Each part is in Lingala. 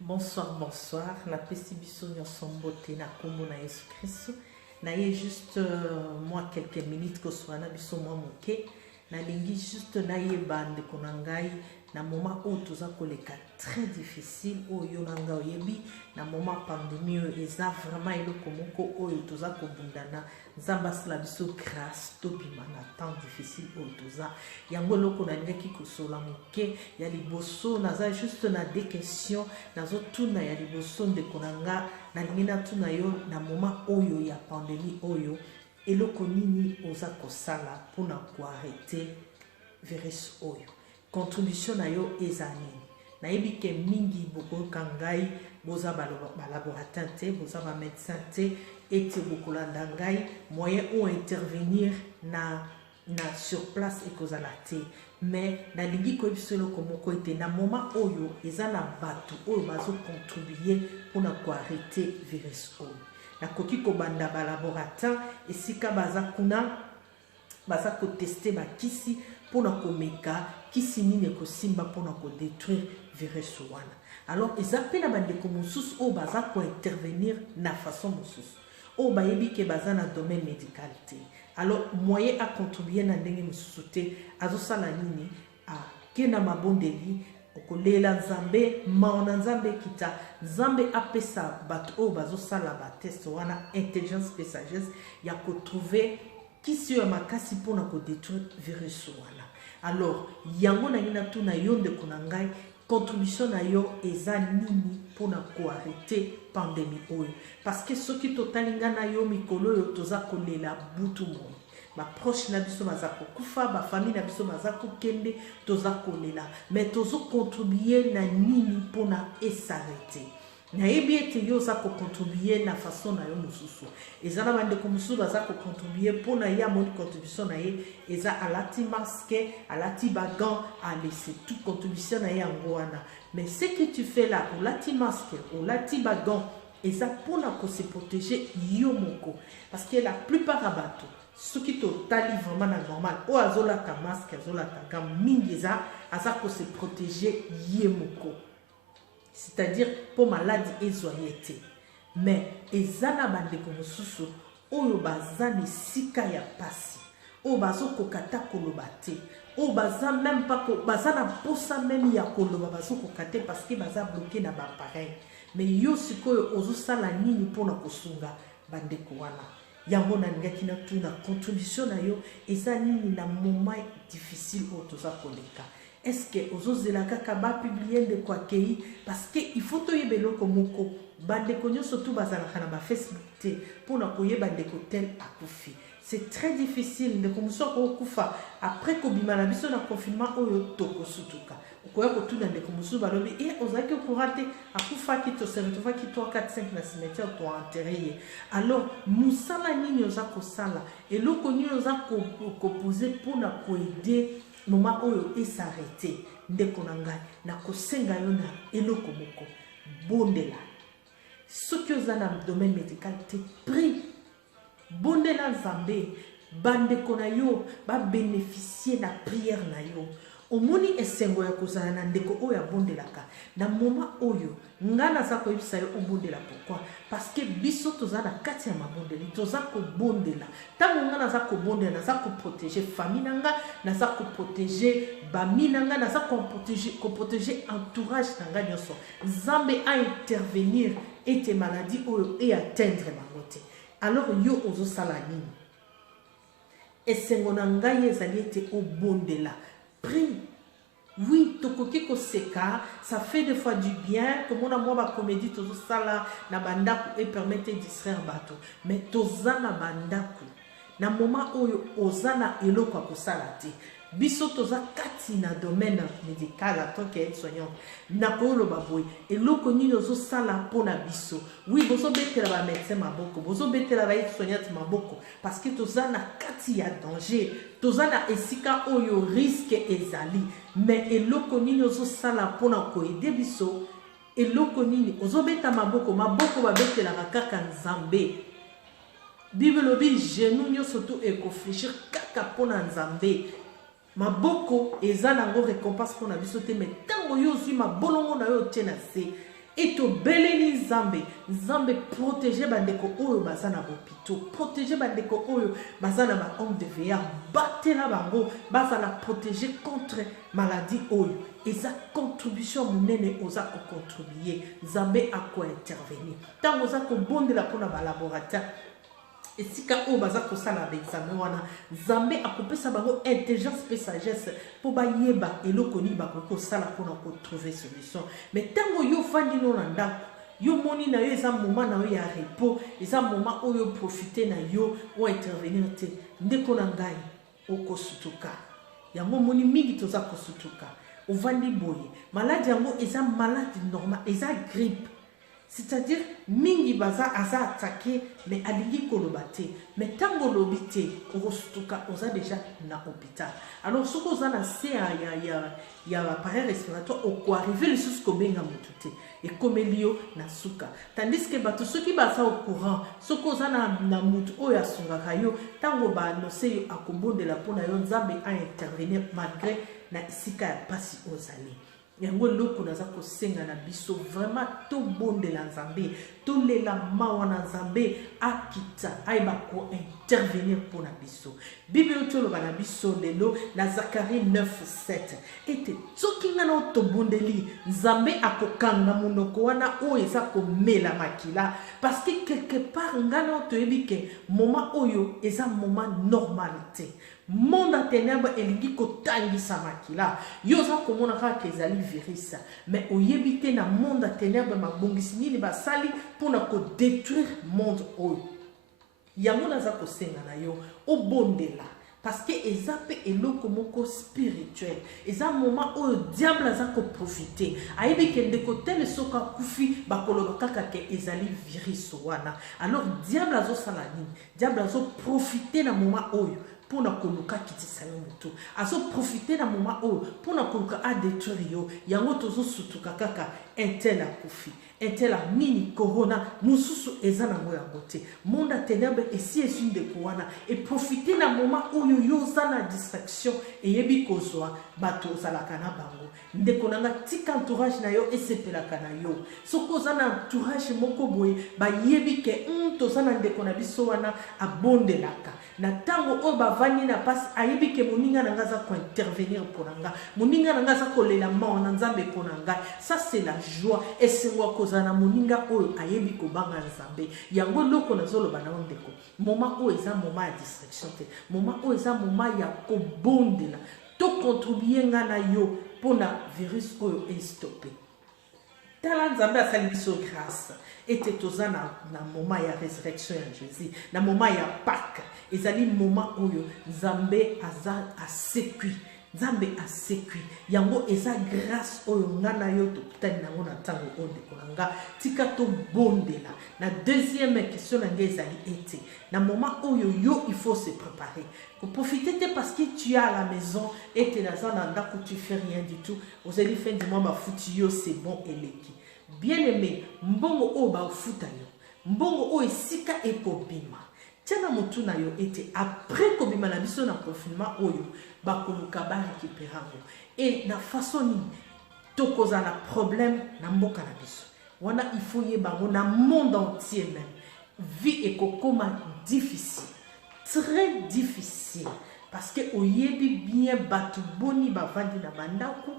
Bonsoir, bonsoir. Na pesi biso nyonso mbote na kombo na Yesu Christ. Na ye juste moi quelques minutes que soit na biso moi moke. Na lingi juste na ye bande konangai na moment où tout ça koleka très difficile où yo nanga oyebi na moment pandémie eza vraiment eloko moko oyo toza kobundana nzamba sala biso grâce tobima na temps difficile oyo toza yango eloko nalingaki kosola moke ya liboso naza juste na des questions nazotuna ya liboso ndeko nanga nalingi natuna yo na moment oyo ya pandémie oyo eloko nini oza kosala mpona koarrete virus oyo contribution na yo eza nini nayebi ke mingi bokoyoka ngai boza balaborateur te boza bamédecin te ete bokolanda ngai moyen o intervenir na sur place ekozala te mais nalingi koyebisa eloko moko ete na moment oyo eza na bato oyo bazocontribue mpona koarrete virus oyo nakoki kobanda balaborateur esika baza kuna baza koteste bakisi mpona komeka kisi nini ekosimba mpona kodétruire virus wana alors eza mpe na bandeko mosusu oyo baza kointervenir na façon mosusu oyo bayebi ke baza na domaine médical te alors moyen acontribue na ndenge mosusu te azosala nini ake na mabondeli okolela nzambe mao na nzambe ekita nzambe apesa bato oyo bazosala bateste wana intelligence mpe sagesse ya kotrouve kisi oyo ya makasi mpona kodétruire virus wana alors yango nangi natuna yo ndeko na ngai contribution na yo eza nini mpona koarrete pandémie oyo parce que soki totali nga na yo mikolo oyo toza kolela butu moi baproche na biso baza kokufa bafamille na biso baza kokende toza kolela mais tozocontribue na nini mpona esarrete nayebi ete yo oza kocontribue na façon na yo mosusu eza na bandeko mosusu baza kocontribue mpona ye amoni contribution na ye eza alati masque alati bagan alese tout contribution na ye yango wana mais ce que tu fais là olati masque olati bagan eza mpona kose protéger yo moko parce que la plupart ya bato soki totali vraiment na normal oyo azolata masque azolata gant mingi eza aza kose protéger ye moko c'est-à-dire pour maladie ezoye te mais eza na bandeko mosusu oyo baza na esika ya pasi oyo bazokokata koloba te oyo baza même pas baza na posa même ya koloba bazokoka te parce que baza bloqué na bapareil mais yo sikoyo ozosala nini mpona kosunga bandeko wana yango nalingaki natuna contribution na yo eza nini na moment difficile oyo toza koleka est-ce que ozozela kaka bapublie ndeko akei parce que il faut toyeba eloko moko bandeko nyonso tu bazalaka na bafacebook te mpona koyeba ndeko tel akufi c'est très difficile ndeko mosu akokufa après kobima na biso na confinement oyo tokosutuka okoya kotuna ndeko mosusu balobi ozalaki okura te akufaki toseretovaki 3 4 5 na cimetière toenterre ye alors mosala nini oza kosala eloko nini oza kopose mpona koede moment oyo esarrete ndeko na ngai na kosenga yo na eloko moko bondela soki oza na domaine médical te prie bondela nzambe bandeko na yo babénéficie na prière na yo omoni esengo ya kozala na ndeko oyo abondelaka na moment oyo nga naza koyebisa yo obondela pourquoi parce que biso toza na kati ya mabondeli toza kobondela ntango nga naza kobondela naza koprotege famille na nga naza koprotege bami na nga naza koprotege entourage na nga nyonso nzambe aintervenir ete maladie oyo eatteindre bango te alors yo ozosala nini esengo na ngai ezali ete obondela prie oui tokoki koseka ça fait des fois du bien komona mwa bacomédie tozosala na bandako et permettre distraire bato mais toza na bandako na moment oyo oza na eloko ya kosala te biso toza kati na domaine médical en tant qu'aide-soignante na koloba boye eloko nini ozosala mpona biso oui bozobetela bamédecin maboko bozobetela baide-soignante maboko parce que toza na kati ya danger toza na esika oyo risque ezali mais eloko nini ozosala mpona koede biso eloko nini ozobeta maboko babetelaka kaka nzambe bible lobi genou nyonso to ekofléchir kaka mpona nzambe maboko eza nango récompense mpona biso te mais ntango yo ozwi mabolongo na yo otie na se et to beleli Nzambe. Nzambe protéger bandeko oyo bazana bopito, protéger bandeko oyo bazana ba homme de veillard, batela bango bazala protéger contre maladie oyo. Eza contribution munene oza ko contribuer, Nzambe ako intervenir. Tant oza ko bondela pona ba laboratoire esika oyo baza kosala l'examen wana, Nzambe akopesa bango intelligence pe sagesse po bayeba eloko nini bakoki kosala mpona kotrouver solution. Mais ntango yo fandi no na ndako, yo moni na yo eza moment na yo ya repos, eza moment oyo profiter na yo o intervenir te, ndeko na ngai okosutuka. Yango moni mingi toza kosutuka, ovandi boye, malade yango eza malade normal, eza grippe. C'est-à-dire, mingi baza aza attaqué, mais alingi kolobate. Mais tango lobite, osutuka, oza déjà na hôpital. Alors, ce qu'on a c'est il y a appareil respiratoire, au quoi arriver le sous kobenga mutute. Et comme elio na suka. Tandis que bato ceux qui basa au courant, ce qu'on a na mutu o ya sunga kayo, tango ba annoncer yo akombo de la pona yo Nzambe a intervenir malgré na isika ya pasi ozali. Yango loko naza kosenga na biso vraiment to bonde la Nzambe to lela mawa na Nzambe akita aiba ko intervenir pour na biso. Bible tolo bana biso lelo na Zacharie 9:7 ete tsokinga na to bondeli Nzambe akokanga munoko wana o eza ko mela makila parce que quelque part ngana to yebike moment oyo eza moment normalité. Monde à ténèbres elingi kotangisa makila yoza komona kaka ezali virus mais oyebite na monde à ténèbres mabongisi nini basali pona ko détruire monde oyo yango naza kosenga na yo obondela parce que ezape eloko moko spirituel eza moment oyo diable aza ko profiter ayebi ke ndeko tel soka kufi bakoloba kaka ke ezali virus wana alors diable azo sala nini diable azo profiter na moment oyo pour na koluka kitisa yo moto azo profiter na moment oyo pour na koluka a détruire yo yango tozo sutuka kaka intel akufi intel nini corona mususu eza nango yango te monde à ténèbres esi esu ndeko wana et profiter na moment oyo yo za na distraction eyebi kozwa bato ozalaka na bango ndeko nanga tika entourage na yo esepelaka na yo soko oza na entourage moko boye bayebi ke toza na ndeko na biso wana abondelaka na tango o bavani na passe ayebi ke moninga nanga za ko intervenir ponanga moninga nanga za kolela mawa na Nzambe ponanga ça c'est la joie et c'est moi koza na moninga oyo ayebi ko banga Nzambe yango loko nazolo bana ndeko moment o eza moment ya distraction te moment o eza moment ya kobondela to contribuer nga na yo pona virus oyo stopper tala Nzambe asali biso grâce ete toza na moment ya résurrection ya Jésus na moment ya Pâques ezali moment oyo Nzambe aza asekui Nzambe asekui yango eza grâce oyo ngana yo tokutani nango na tango onde konanga tika to bondela na deuxième question na ezali ete na moment oyo yo il faut se préparer pour profiter parce que tu es à la maison et tu es dans un endroit où tu fais rien du tout vous allez faire du moment ba foutu yo c'est bon eleki bien aimé mbongo o ba futa yo mbongo o esika ekobima tiana mutu na yo ete après kobima na biso na confinement oyo bakoluka ba récupérer et na façon ni tokoza na problème na mboka na biso wana il faut yeba na monde entier même vie ekokoma difficile très difficile parce que oyebi bien batu boni bavandi na bandako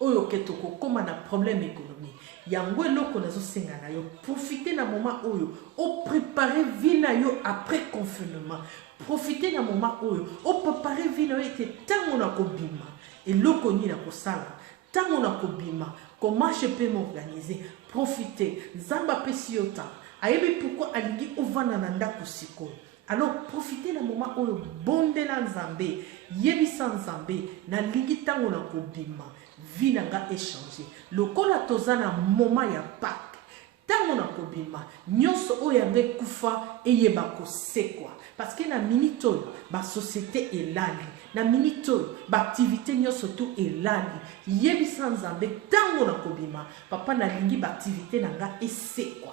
oyo ketoko koma na problème économique yango eloko nazo senga na yo profiter na moment oyo o préparer vie na yo après confinement profiter na moment oyo o préparer vie na yo ete tango na kobima eloko ni na kosala tango na kobima comment je peux m'organiser profiter Nzamba pesi yo temps ayebi pourquoi alingi ovana na ndako sikoyo alors profiter na moment oyo bondela Nzambe yebisa Nzambe na lingi tango na kobima vie nanga échanger lokola toza na moment ya Pâques tango na kobima nyonso oyo yango kufa eyeba kosekwa parce que na minute oyo ba société elali na minute oyo ba activité nyonso to elali yebisa Nzambe tango na kobima papa na lingi ba activité nanga esekwa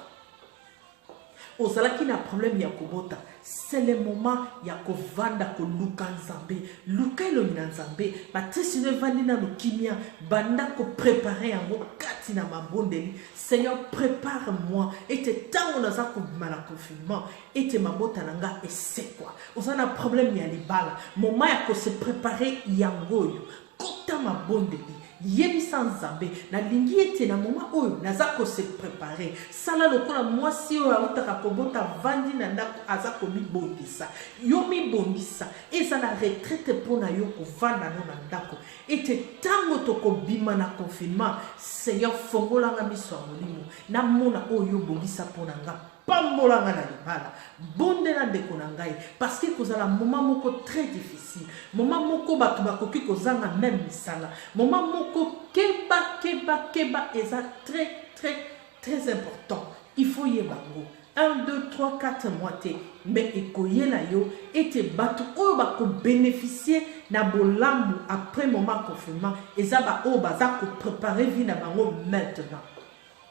ozalaki na problème ya kobota, c'est le moment ya kovanda ko luka nzambe, luka elobi na nzambe, batrisi ne vandi na lukimia, banda ko préparer yango kati na mabondeli. Seigneur, prépare-moi, ete tango naza kobima na confinement, ete mabota nanga esekwa. Ozana problème ya libala, moment ya ko se préparer yango yo, kota mabondeli. Yebisa nzambe na lingi ete na moma oyo naza ko se préparer sala lokola mwasi oyo autaka kobota vandi na ndako aza komibongisa yo mibongisa eza na retraite mpona yo kovanda no na ndako ete tango tokobima na confinement. Seigneur, fongolanga miso ya molimo na mona oyo bongisa mpona nga, pambolanga na libala, bondela ndeko na ngai, parce que kozala moment moko très difficile, moment moko bato bakoki kozanga même misala, moment moko keba eza très important. Il faut yebango 1, 2, 3, 4 mois te, mais ekoyela yo ete bato oyo bako bénéficier na bolambu après moment confinement eza ba oyo baza ko préparer vie na bango maintenant.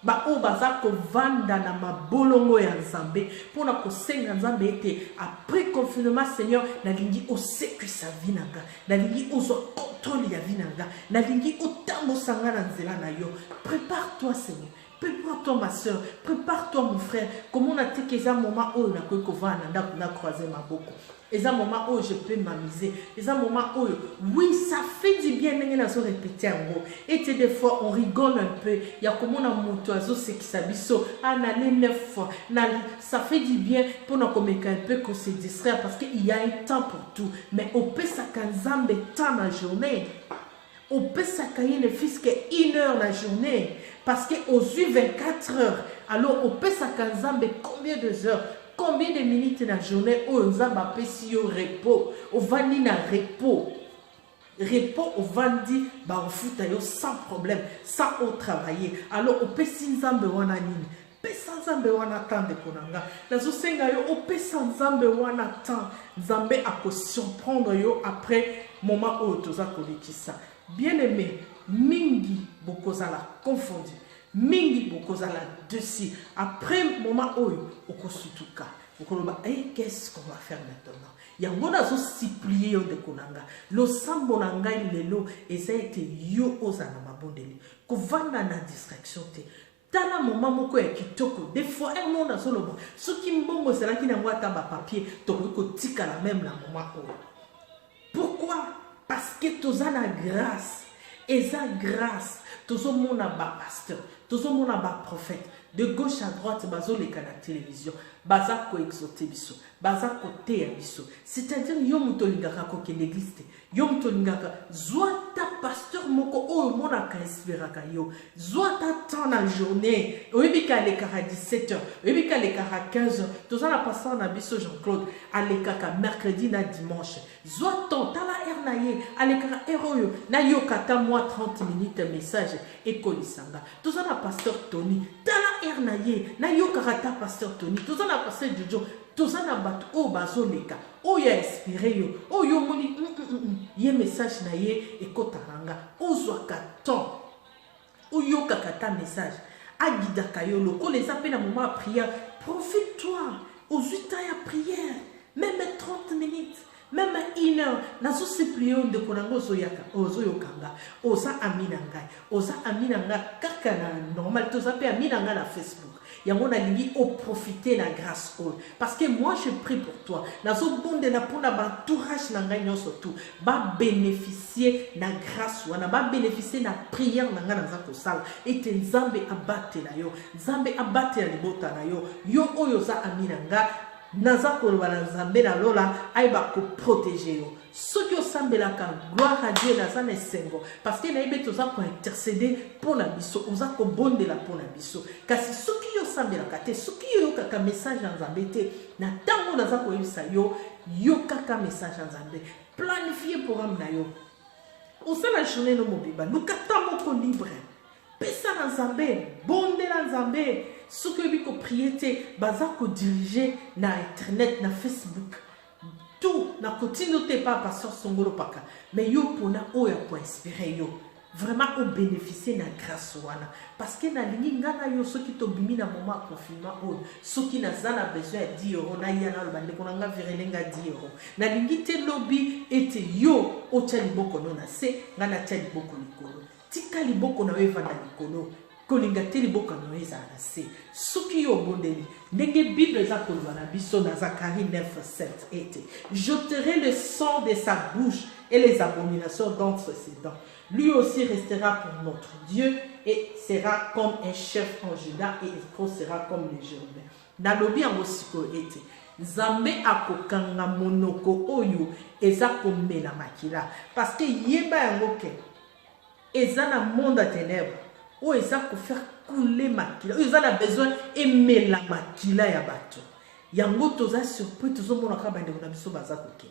Ba o baza ko vanda na mabolongo ya nzambe pona ko senga nzambe ete après confinement. Seigneur, na lingi o sécurisa vie nanga, na lingi o zo contrôle ya vie nanga, na lingi o tambo sanga na nzela na yo. Prépare-toi Seigneur, prépare-toi ma soeur, prépare-toi mon frère. Comment on a été qu'eza moment où on a pu croiser ma boko. Et un moment où je peux m'amuser. Et un moment où, oui, ça fait du bien. On a répété un mot. Et des fois, on rigole un peu. Il y a comme on a mon oiseau, c'est qui s'habille. Ah, n'allez 9 fois. Ça fait du bien pour nous communiquer un peu, qu'on se distraire. Parce qu'il y a un temps pour tout. Mais on peut s'accanzamber tant la journée. On peut s'accueillir le fils que 1 heure la journée. Parce qu'aux 24 heures, alors on peut s'accanzamber combien de heures? Combien de minutes dans la journée où on a un repos, on va dire repos. Repos, on va dire, on fout sans problème, sans travailler. Alors, on peut s'inzambe wana nini. Pesanzambe wana temps de konanga. Nazo senga yo, on peut s'inzambe wana temps. Nzambe a ko surprendre yo après moment où toza kolekisa. Bien aimé, mingi bokozala confondu. Mingi bokozala dessus. Après moment oyo okosutuka. Okoloba qu'est-ce qu'on va faire maintenant? Yango nazo supplier yo de konanga. Lo sambo na ngai lelo eza ete yo ozana mabondeli. Kovanda na distraction te. Tala moment moko ya kitoko. Des fois un monde nazo loba. Soki mbongo sela ki na ngwata ba papier toko tika la même la moment oyo. Pourquoi? Parce que tozana grâce. Eza grâce. Tozo mona ba pasteur. Tozo mona ba prophète. De gauche à droite, bazo les canaux télévision. Baza ko exoté biso. Baza ko te biso. C'est-à-dire, yo mutolingaka ko ke l'église. Yo mutolingaka. Zwa ta pasteur moko o mona ka espéraka yo. Zwa ta temps la journée. Oibika le kara 17h. Oibika le kara 15h. Toza la pasteur na biso Jean-Claude. Alekaka mercredi na dimanche. Zwa ton tala ernaye. Alekaka eroyo. Na yo kata moi 30 minutes message. Ekolisanga. Toza la pasteur Tony. Tala ernaye. Na yo kata pasteur Tony. Toza la pasteur Jojo. Toza na bat o bazo leka. O ya inspiré yo. O yo moni. Ye message na ye ekotaranga. Ozwa katon. O yo kakata message. Agidaka yo loko les appels à moment à prière. Profite-toi. Aux 8 ans à prière. Même 30 minutes. Même 1 heure. Nazo supplier de konango zoyaka. Ozo yokanga. Oza aminangai. Oza aminanga. Kaka na normal. Toza pe aminanga na Facebook. Yango na lingi au profiter la grâce all. Parce que moi je prie pour toi. Nazo bonde na pona ba entourage na ngai nyonso tout. Ba bénéficier na grâce wana, ba bénéficier na prière na ngai na kosala. Et nzambe abate na yo. Nzambe abate na libota na yo. Yo oyo za aminanga. Naza koloba na nzambe na lola aiba ko protéger yo. Ceux qui ont semblé la gloire à Dieu na zane sengo parce que naïbe toza ko intercéder pour la biso, oza ko bonde la pour la biso. Kasi ceux qui ont semblé la kate, ceux qui ont kaka message en nzambe te na tango naza ko yebisa yo yo kaka message en nzambe. Planifier programme na yo. Osa la journée no mobiba, nous kata moko libre. Pesa na nzambe, bonde la nzambe. Ce que vous priez, baza ko diriger na internet, na Facebook, tout na continue pas pasteur Songolo paka, mais yo pona oya pour inspirer yo. vraiment au bénéficier na grâce wana parce que na lingi ngana yo soki to bimi na moment confinement o soki na zana besoin ya 10 euros na yana lo bande ko nga virelenga 10 euros na lingi te lobi ete yo o tia liboko no na se ngana tia liboko likolo tika liboko na we vanda likolo kolinga te liboko na we za na se soki yo bondeli ndenge bible za kolwa na biso na Zacharie 9:7 ete j'ôterai le sang de sa bouche et les abominations d'entre ses dents. Lui aussi restera pour notre Dieu et sera comme un chef en Juda et Ephraim sera comme les Jérusalem. Nalobi en osiko ete Nzambe akokanga monoko oyo eza komela makila parce que yeba yango ke eza na monde à ténèbres oyo eza ko faire couler makila oyo eza na besoin emela makila ya bato yango toza surpris tozomona ka bande na biso baza koke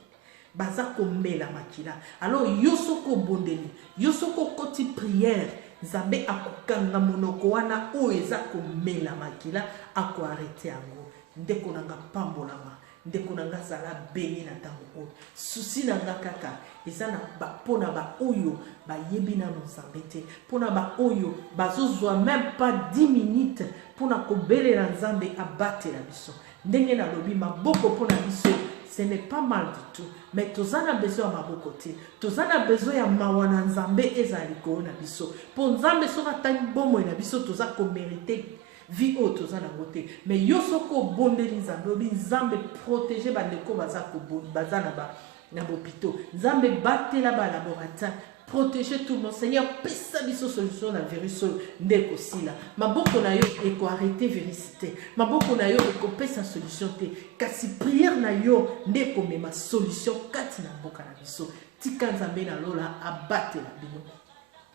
baza komela makila alors yo soko bondeli yo soko koti prière Nzambe akokanga monoko wana oyo eza komela makila ako arrêter yango ndeko nanga pambolama ndeko nanga zala béni na tango oyo susi nanga kaka eza na pona ba oyo ba yebi na Nzambe te pona ba oyo bazozwa même pas 10 minutes pona kobelela Nzambe abatela biso ndenge na lobi maboko pona biso. Ce n'est pas mal du tout. Mais tous en a besoin à ma côté. Tous en a besoin à mawana Nzambe et zaliko na biso. Pour Nzambe sera tan bon na biso tous a ko mériter vie haute tous en a côté. Mais yo soko bonde Nzambe, Nzambe protéger bandeko bazako bazana ba na bopito. Nzambe batte la ba laboratoire. Protéger tout le monde. Seigneur, pesa biso solution na virus ndeko sila. Maboko na yo eko arrêter vérité. Maboko na yo eko pesa solution te. Kasi prière na yo ndeko mema solution kati na mboka na biso. Tika Nzambe na lola abate la bino.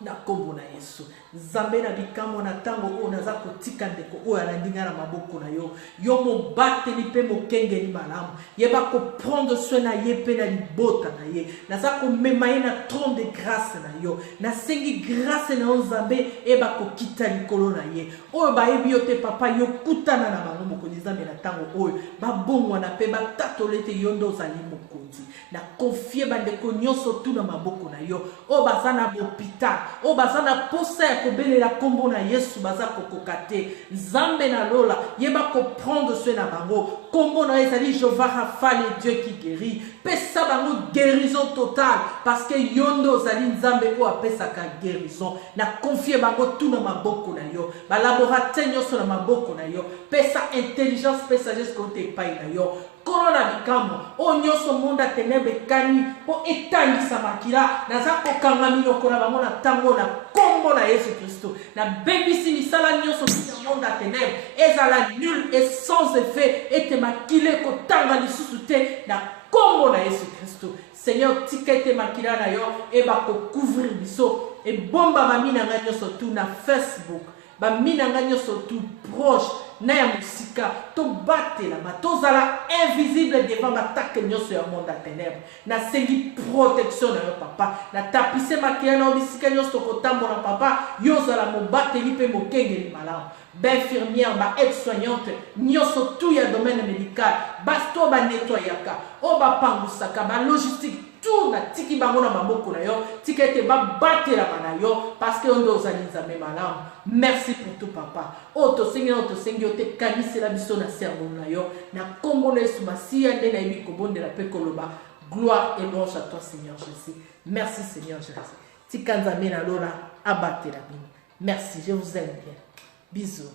Na kombo na Yesu. Nzambe na bikamo na tango o naza kotika ndeko o alandinga na maboko na yo. Yo mo bate li pe mo kenge ni malamu. Yeba ko prendre soin na ye pe na libota na ye. Naza ko memaye na trône de grâce na yo. Na sengi grâce na Nzambe eba ko kita likolo na ye. O ba ebi yo te papa yo kutana na bango moko Nzambe na tango o ba bongwa na pe ba tatolete yondo zali mokonzi. Na confie bandeko nyonso tu na maboko na yo. O bazana hôpital. O bazana posa kobele la kombo na Yesu baza kokokate Nzambe na lola yeba ko prendre soin na bango kombo na ezali Jéhovah Rapha le Dieu qui guérit pesa bango guérison totale parce que yondo zali Nzambe ko apesa ka guérison na confier bango tout na maboko na yo ba laboratoire nyonso na maboko na yo pesa intelligence pesa juste côté pai na yo Corona bikamo onyoso monde ténèbres kani po etangisa makila naza kokanga minoko na bango na tango na kombo na Yesu Kristo na bebisi misala nyonso na monde ténèbres ezala nul et sans effet ete makile kotanga lisusu te na kombo na Yesu Kristo. Seigneur tikete makila na yo e ba ko couvrir biso e bomba mamina nga nyonso tu na Facebook ba mina nga nyonso tu proche na ya musika to batela matozala invisible devant l'attaque nyonso ya monde à ténèbres na sengi protection na yo papa na tapise makila na bisika nyonso kotambola papa yozala mobateli pe mokengeli malamu d'infirmière ba aide-soignante nyonso tout ya domaine médical basto ba nettoyaka o ba pangusaka ba logistique tout na tiki bango na maboko na yo tikete ba batela na yo parce que ondo ozali Nzambe malamu. Merci pour tout papa. O to sengi o te kanisi la biso na cerveau na yo na kombo na Yesu Masiya nde na yebi kobondela pe koloba gloire et louange à toi Seigneur Jésus. Merci Seigneur Jésus. Tika Nzambe na lola abatela bino. Merci, je vous aime bien. Bisous.